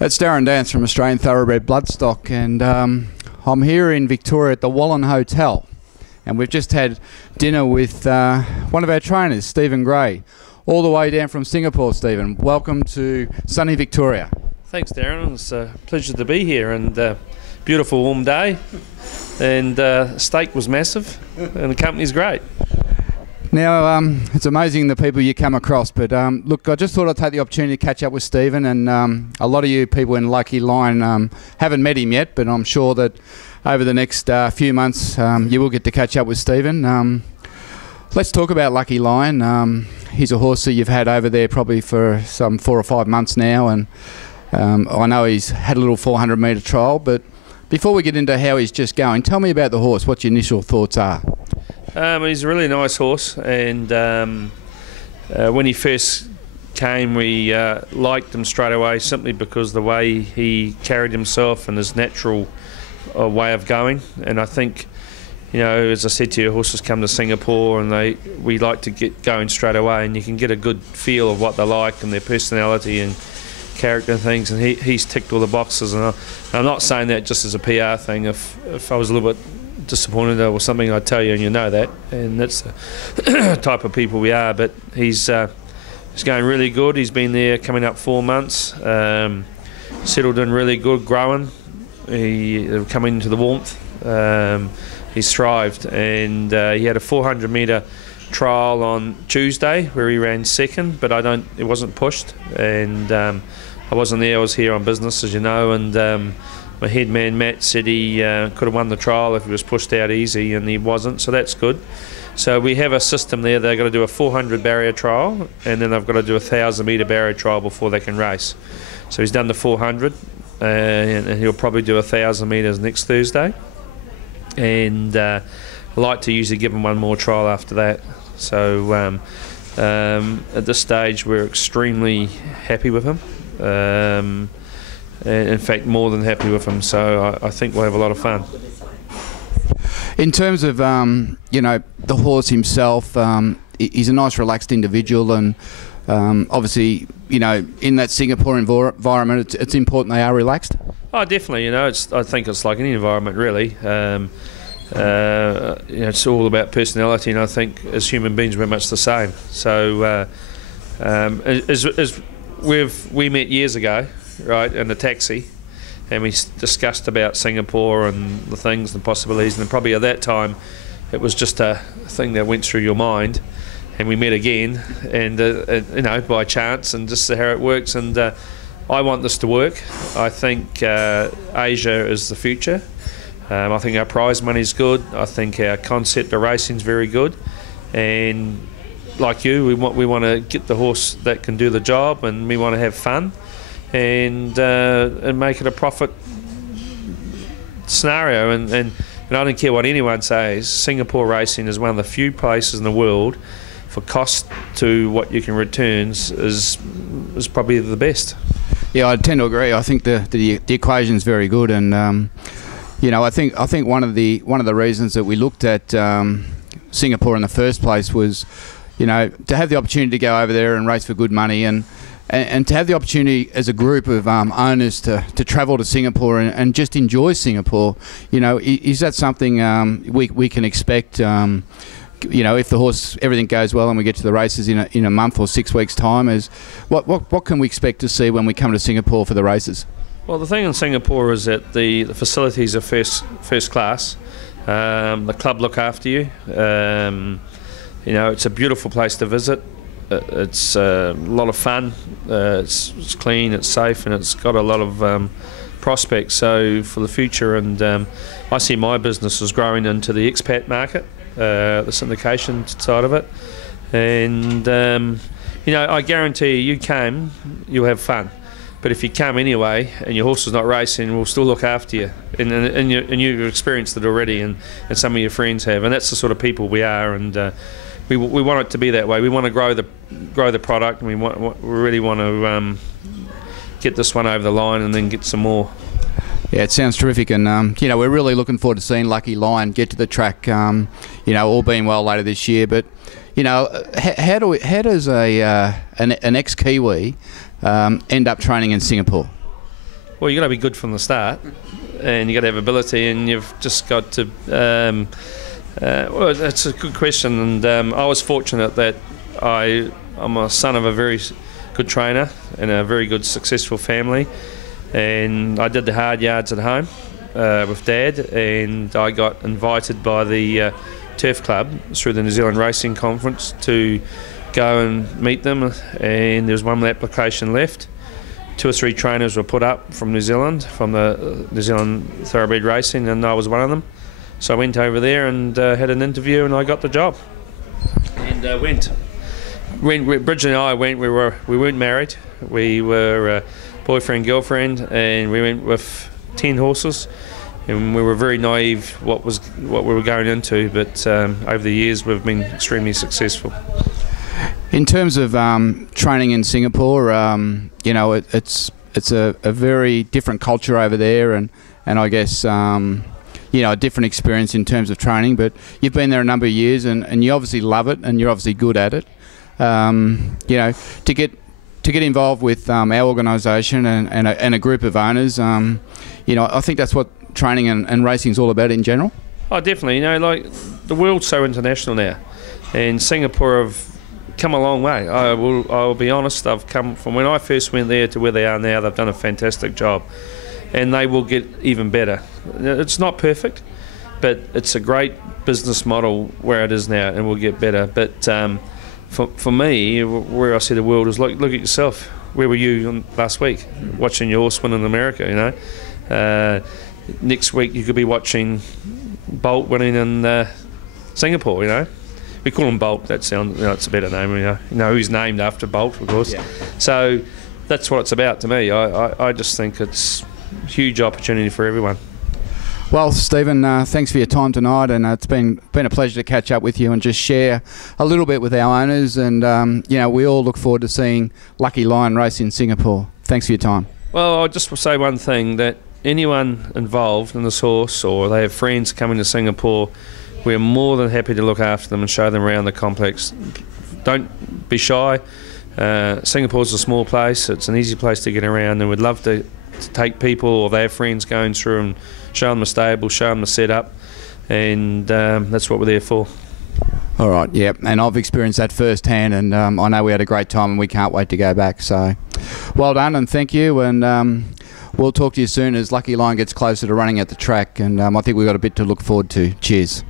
That's Darren Dance from Australian Thoroughbred Bloodstock, and I'm here in Victoria at the Wallen Hotel, and we've just had dinner with one of our trainers, Stephen Gray, all the way down from Singapore. Stephen, welcome to sunny Victoria. Thanks, Darren. It's a pleasure to be here, and beautiful warm day, and steak was massive, and the company's great. Now, it's amazing the people you come across, but look, I just thought I'd take the opportunity to catch up with Stephen, and a lot of you people in Lucky Lion haven't met him yet, but I'm sure that over the next few months you will get to catch up with Stephen. Let's talk about Lucky Lion. He's a horse that you've had over there probably for some 4 or 5 months now, and I know he's had a little 400 metre trial, but before we get into how he's just going, tell me about the horse, what your initial thoughts are. He's a really nice horse, and when he first came we liked him straight away, simply because the way he carried himself and his natural way of going. And I think, you know, as I said to you, horses come to Singapore and we like to get going straight away, and you can get a good feel of what they're like and their personality and character and things, and he's ticked all the boxes. And I'm not saying that just as a PR thing. If I was a little bit disappointed or something, I'd tell you, and you know that, and that's the type of people we are. But he's going really good. He's been there coming up 4 months, settled in really good, growing. He coming into the warmth. He's thrived, and he had a 400 metre trial on Tuesday where he ran second, but it wasn't pushed, and I wasn't there. I was here on business, as you know, and my head man Matt said he could have won the trial if he was pushed out easy, and he wasn't, so that's good. So we have a system there. They've got to do a 400 barrier trial, and then they've got to do a 1,000 metre barrier trial before they can race. So he's done the 400, and he'll probably do 1,000 metres next Thursday, and I like to usually give him one more trial after that. So at this stage we're extremely happy with him. In fact, more than happy with him, so I think we'll have a lot of fun. In terms of you know, the horse himself, he's a nice relaxed individual, and obviously, you know, in that Singapore environment it's important they are relaxed. Oh, definitely. You know, I think it's like any environment really. You know, it's all about personality, and I think as human beings we're much the same. So as we met years ago, right, in the taxi, and we discussed about Singapore and the things and possibilities, and probably at that time it was just a thing that went through your mind, and we met again, and you know, by chance, and just how it works. And I want this to work. I think Asia is the future. I think our prize money's good. I think our concept of racing's very good, and like you, we want to get the horse that can do the job, and we want to have fun, and make it a profit scenario. And I don't care what anyone says, Singapore racing is one of the few places in the world for cost to what you can return is probably the best. Yeah, I tend to agree. I think the equation is very good, and you know, I think one of the reasons that we looked at Singapore in the first place was, you know, to have the opportunity to go over there and race for good money, and to have the opportunity as a group of owners to travel to Singapore and just enjoy Singapore. You know, is that something we can expect? You know, if the horse, everything goes well and we get to the races in a month or 6 weeks' time, is what can we expect to see when we come to Singapore for the races? Well, the thing in Singapore is that the facilities are first class. The club look after you. You know, it's a beautiful place to visit. It's a lot of fun. It's clean, it's safe, and it's got a lot of prospects. So for the future, and I see my business as growing into the expat market, the syndication side of it. And you know, I guarantee you came, you'll have fun. But if you come anyway and your horse is not racing, we'll still look after you, and you've experienced it already, and some of your friends have, and that's the sort of people we are. And we want it to be that way. We want to grow the product, and we really want to get this one over the line and then get some more. Yeah, it sounds terrific, and you know, we're really looking forward to seeing Lucky Lion get to the track. You know, all being well later this year. But you know, how does an ex-Kiwi end up training in Singapore? Well, you got to be good from the start, and you got to have ability, and you've just got to. Well, that's a good question, and I was fortunate that I'm a son of a very good trainer and a very good successful family, and I did the hard yards at home with Dad, and I got invited by the Turf Club through the New Zealand Racing Conference to go and meet them, and there was one application left. 2 or 3 trainers were put up from New Zealand, from the New Zealand Thoroughbred Racing, and I was one of them. So I went over there and had an interview, and I got the job. And went. When Bridget and I went, we weren't married. We were boyfriend girlfriend, and we went with 10 horses, and we were very naive what we were going into. But over the years, we've been extremely successful. In terms of training in Singapore, you know, it's a very different culture over there, and I guess you know, a different experience in terms of training. But you've been there a number of years, and you obviously love it, and you're obviously good at it. You know, to get involved with our organisation and a group of owners, you know, I think that's what training and racing is all about in general. Oh, definitely. You know, like the world's so international now, and Singapore have come a long way. I will be honest. They've come from when I first went there to where they are now. They've done a fantastic job, and they will get even better. It's not perfect, but it's a great business model where it is now, and will get better. But for me, where I see the world is, look at yourself. Where were you last week? Watching your horse win in America, you know. Next week you could be watching Bolt winning in Singapore, you know. We call him Bolt. That sounds, you know, it's a better name. You know he's named after Bolt, of course. Yeah. So that's what it's about to me. I just think it's a huge opportunity for everyone. Well, Stephen, thanks for your time tonight, and it's been a pleasure to catch up with you and just share a little bit with our owners. And you know, we all look forward to seeing Lucky Lion race in Singapore. Thanks for your time. Well, I'll just say one thing, that anyone involved in this horse, or they have friends coming to Singapore, we're more than happy to look after them and show them around the complex. Don't be shy. Singapore's a small place. It's an easy place to get around, and we'd love to take people or their friends going through and show them the stable, show them the setup, and that's what we're there for. All right, yeah, and I've experienced that firsthand, and I know we had a great time, and we can't wait to go back. So, well done, and thank you, and we'll talk to you soon as Lucky Lion gets closer to running at the track, and I think we've got a bit to look forward to. Cheers.